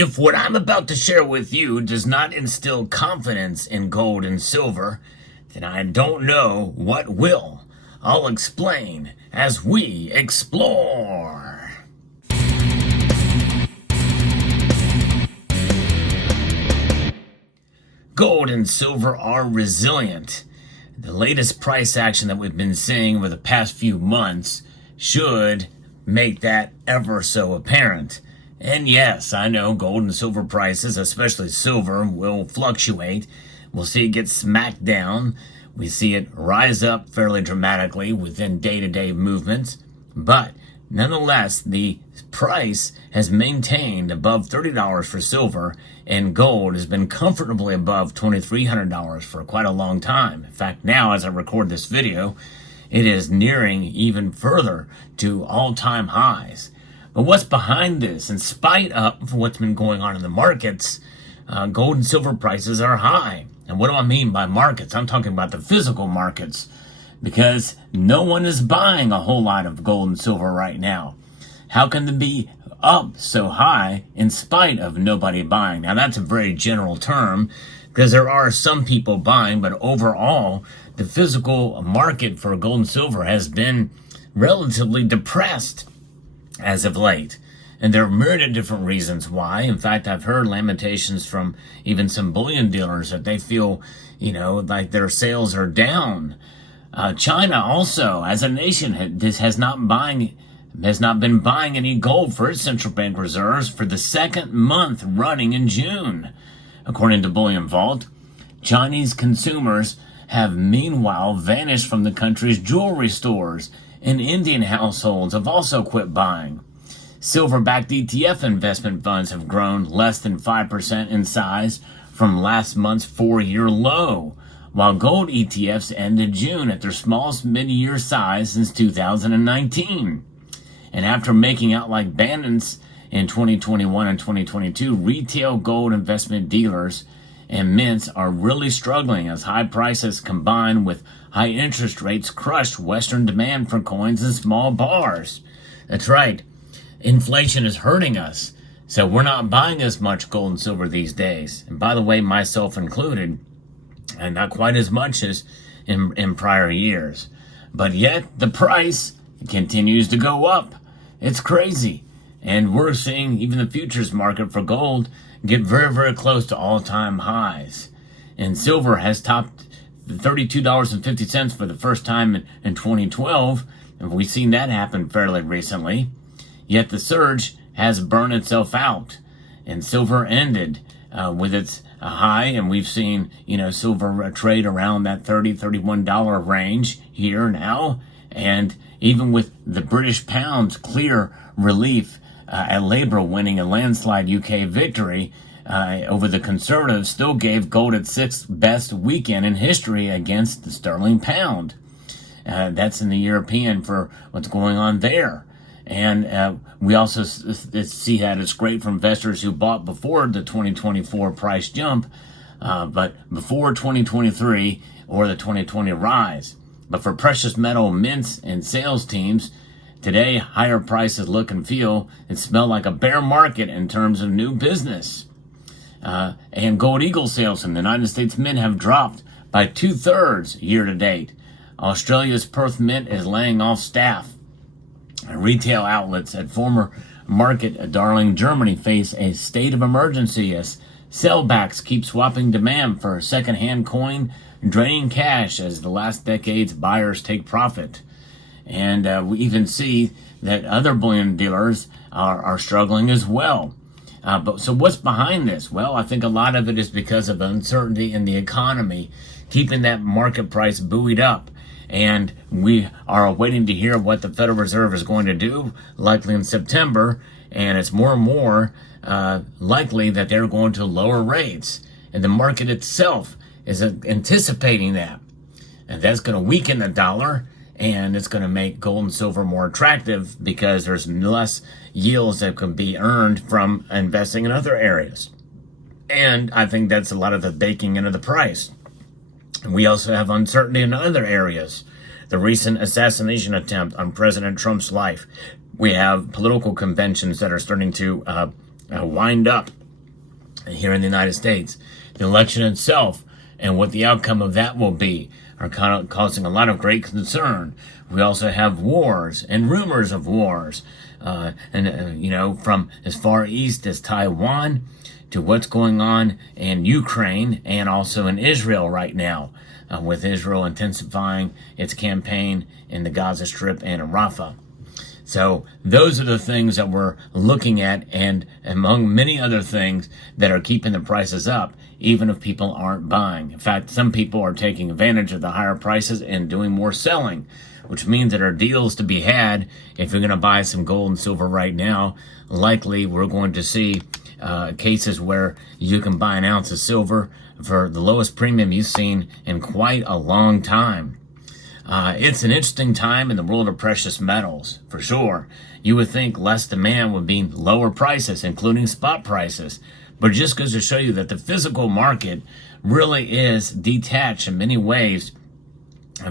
If what I'm about to share with you does not instill confidence in gold and silver, then I don't know what will. I'll explain as we explore. Gold and silver are resilient. The latest price action that we've been seeing over the past few months should make that ever so apparent. And yes, I know gold and silver prices, especially silver, will fluctuate. We'll see it get smacked down. We see it rise up fairly dramatically within day-to-day movements. But nonetheless, the price has maintained above $30 for silver, and gold has been comfortably above $2,300 for quite a long time. In fact, now as I record this video, it is nearing even further to all-time highs. But what's behind this? In spite of what's been going on in the markets, gold and silver prices are high. And what do I mean by markets? I'm talking about the physical markets, because no one is buying a whole lot of gold and silver right now. How can they be up so high in spite of nobody buying? Now, that's a very general term, because there are some people buying, but overall, the physical market for gold and silver has been relatively depressed as of late. And there are myriad different reasons why. In fact, I've heard lamentations from even some bullion dealers that they feel, like their sales are down. China also, as a nation, has not been buying any gold for its central bank reserves for the second month running in June. According to Bullion Vault, Chinese consumers have meanwhile vanished from the country's jewelry stores, and Indian households have also quit buying. Silver-backed ETF investment funds have grown less than 5% in size from last month's 4-year low, while gold ETFs ended June at their smallest mid-year size since 2019. And after making out like bandits in 2021 and 2022, retail gold investment dealers and mints are really struggling as high prices combined with high interest rates crushed Western demand for coins and small bars. That's right. Inflation is hurting us, so we're not buying as much gold and silver these days. And by the way, myself included, and not quite as much as in prior years. But yet, the price continues to go up. It's crazy. And we're seeing even the futures market for gold get very, very close to all-time highs. And silver has topped $32.50 for the first time in 2012, and we've seen that happen fairly recently. Yet the surge has burned itself out, and silver ended with its high, and we've seen, silver trade around that $30-$31 range here now, and even with the British pound's clear relief at Labour winning a landslide UK victory over the Conservatives, still gave gold its sixth best weekend in history against the sterling pound. That's in the European for what's going on there. And we also see that it's great for investors who bought before the 2024 price jump, but before 2023 or the 2020 rise. But for precious metal mints and sales teams, today, higher prices look and feel and smell like a bear market in terms of new business. And Gold Eagle sales in the United States Mint have dropped by 2/3 year to date. Australia's Perth Mint is laying off staff. Retail outlets at former market darling Germany face a state of emergency as sellbacks keep swapping demand for second-hand coin, draining cash as the last decade's buyers take profit. And we even see that other bullion dealers are struggling as well. So what's behind this? Well, I think a lot of it is because of uncertainty in the economy, keeping that market price buoyed up. And we are waiting to hear what the Federal Reserve is going to do, likely in September. And it's more and more likely that they're going to lower rates. And the market itself is anticipating that. And that's going to weaken the dollar. And it's going to make gold and silver more attractive because there's less yields that can be earned from investing in other areas. And I think that's a lot of the baking into the price. And we also have uncertainty in other areas. The recent assassination attempt on President Trump's life. We have political conventions that are starting to wind up here in the United States. The election itself and what the outcome of that will be are kind of causing a lot of great concern. We also have wars and rumors of wars, from as far east as Taiwan to what's going on in Ukraine and also in Israel right now, with Israel intensifying its campaign in the Gaza Strip and in Rafah. So those are the things that we're looking at, and among many other things that are keeping the prices up, even if people aren't buying. In fact, some people are taking advantage of the higher prices and doing more selling, which means that there are deals to be had. If you're going to buy some gold and silver right now, likely we're going to see cases where you can buy an ounce of silver for the lowest premium you've seen in quite a long time. It's an interesting time in the world of precious metals, for sure. You would think less demand would mean lower prices, including spot prices. But it just goes to show you that the physical market really is detached in many ways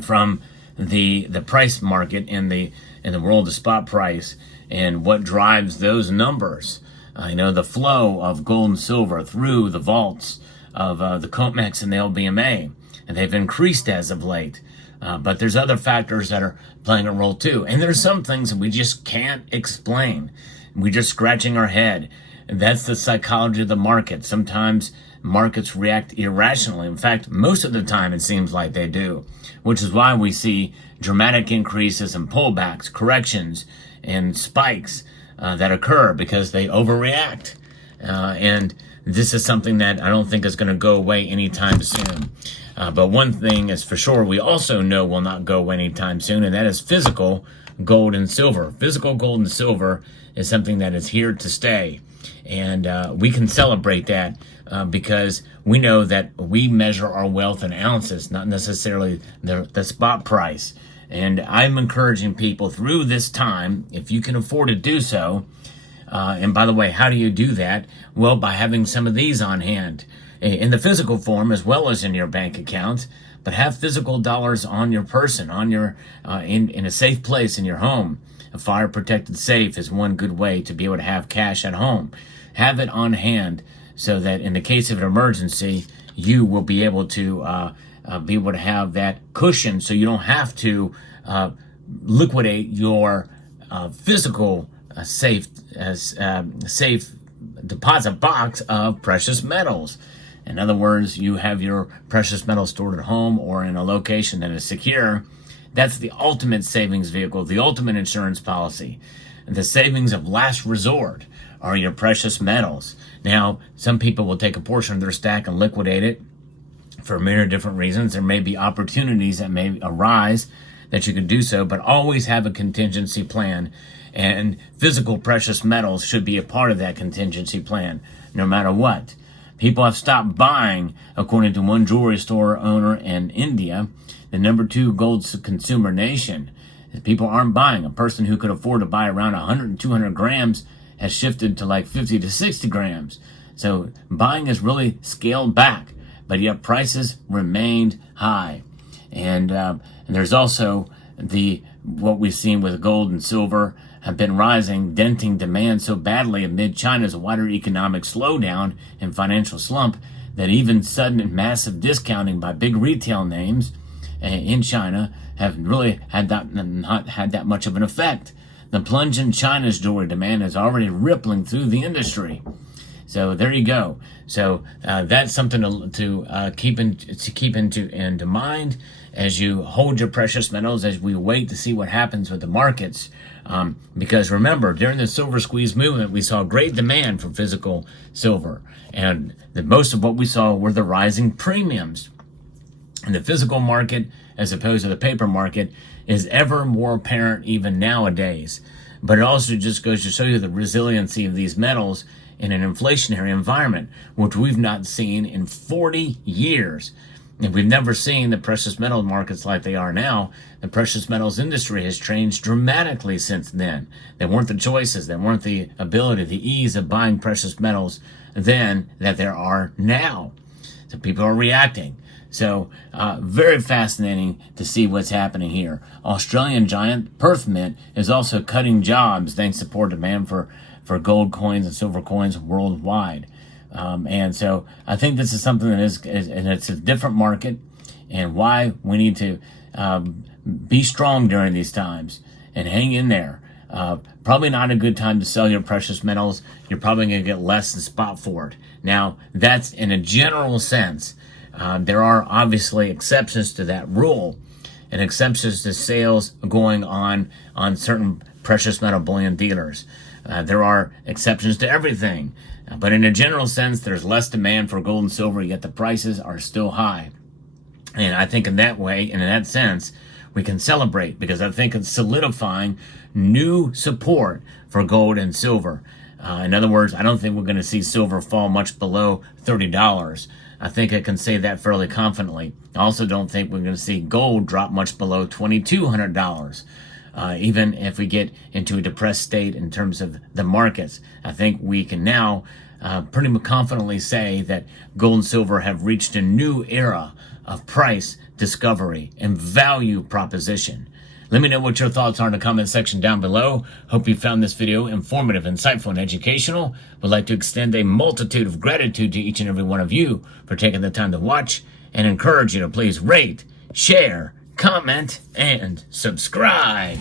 from the price market in the world of spot price and what drives those numbers. The flow of gold and silver through the vaults of the COMEX and the LBMA, and they've increased as of late. But there's other factors that are playing a role too. And there's some things that we just can't explain. We're just scratching our head. And that's the psychology of the market. Sometimes markets react irrationally. In fact, most of the time it seems like they do, which is why we see dramatic increases and pullbacks, corrections, and spikes that occur because they overreact. And this is something that I don't think is going to go away anytime soon. But one thing is for sure, we also know will not go away anytime soon, and that is physical gold and silver. Physical gold and silver is something that is here to stay. And we can celebrate that because we know that we measure our wealth in ounces, not necessarily the spot price. And I'm encouraging people through this time, if you can afford to do so, and by the way, how do you do that? Well, by having some of these on hand in the physical form as well as in your bank account, but have physical dollars on your person, on your in a safe place in your home. A fire protected safe is one good way to be able to have cash at home. Have it on hand so that in the case of an emergency, you will be able to have that cushion, so you don't have to liquidate your physical safe deposit box of precious metals. In other words, you have your precious metals stored at home or in a location that is secure. That's the ultimate savings vehicle, the ultimate insurance policy. The savings of last resort are your precious metals. Now, some people will take a portion of their stack and liquidate it for myriad different reasons. There may be opportunities that may arise that you can do so, but always have a contingency plan. And physical precious metals should be a part of that contingency plan, no matter what. People have stopped buying, according to one jewelry store owner in India, the number 2 gold consumer nation. People aren't buying. A person who could afford to buy around 100 and 200 grams has shifted to like 50 to 60 grams. So buying has really scaled back, but yet prices remained high. And there's also what we've seen with gold and silver have been rising, denting demand so badly amid China's wider economic slowdown and financial slump that even sudden and massive discounting by big retail names in China have really not had that much of an effect. The plunge in China's jewelry demand is already rippling through the industry. So there you go. So that's something to keep into mind as you hold your precious metals, as we wait to see what happens with the markets. Because remember, during the silver squeeze movement, we saw great demand for physical silver. And most of what we saw were the rising premiums. And the physical market, as opposed to the paper market, is ever more apparent even nowadays. But it also just goes to show you the resiliency of these metals in an inflationary environment, which we've not seen in 40 years. And we've never seen the precious metal markets like they are now. The precious metals industry has changed dramatically since then. There weren't the choices, there weren't the ability, the ease of buying precious metals then that there are now. So people are reacting. So very fascinating to see what's happening here. Australian giant Perth Mint is also cutting jobs thanks to poor demand for gold coins and silver coins worldwide. And so I think this is something that is and it's a different market, and why we need to be strong during these times and hang in there. Probably not a good time to sell your precious metals. You're probably going to get less than spot for it. Now, that's in a general sense. There are obviously exceptions to that rule, and exceptions to sales going on certain precious metal bullion dealers. There are exceptions to everything. But in a general sense, there's less demand for gold and silver, yet the prices are still high. And I think in that way, and in that sense, we can celebrate, because I think it's solidifying new support for gold and silver. In other words, I don't think we're going to see silver fall much below $30. I think I can say that fairly confidently. I also don't think we're going to see gold drop much below $2,200. Even if we get into a depressed state in terms of the markets, I think we can now pretty confidently say that gold and silver have reached a new era of price discovery and value proposition. Let me know what your thoughts are in the comment section down below. Hope you found this video informative, insightful, and educational. Would like to extend a multitude of gratitude to each and every one of you for taking the time to watch, and encourage you to please rate, share, comment, and subscribe.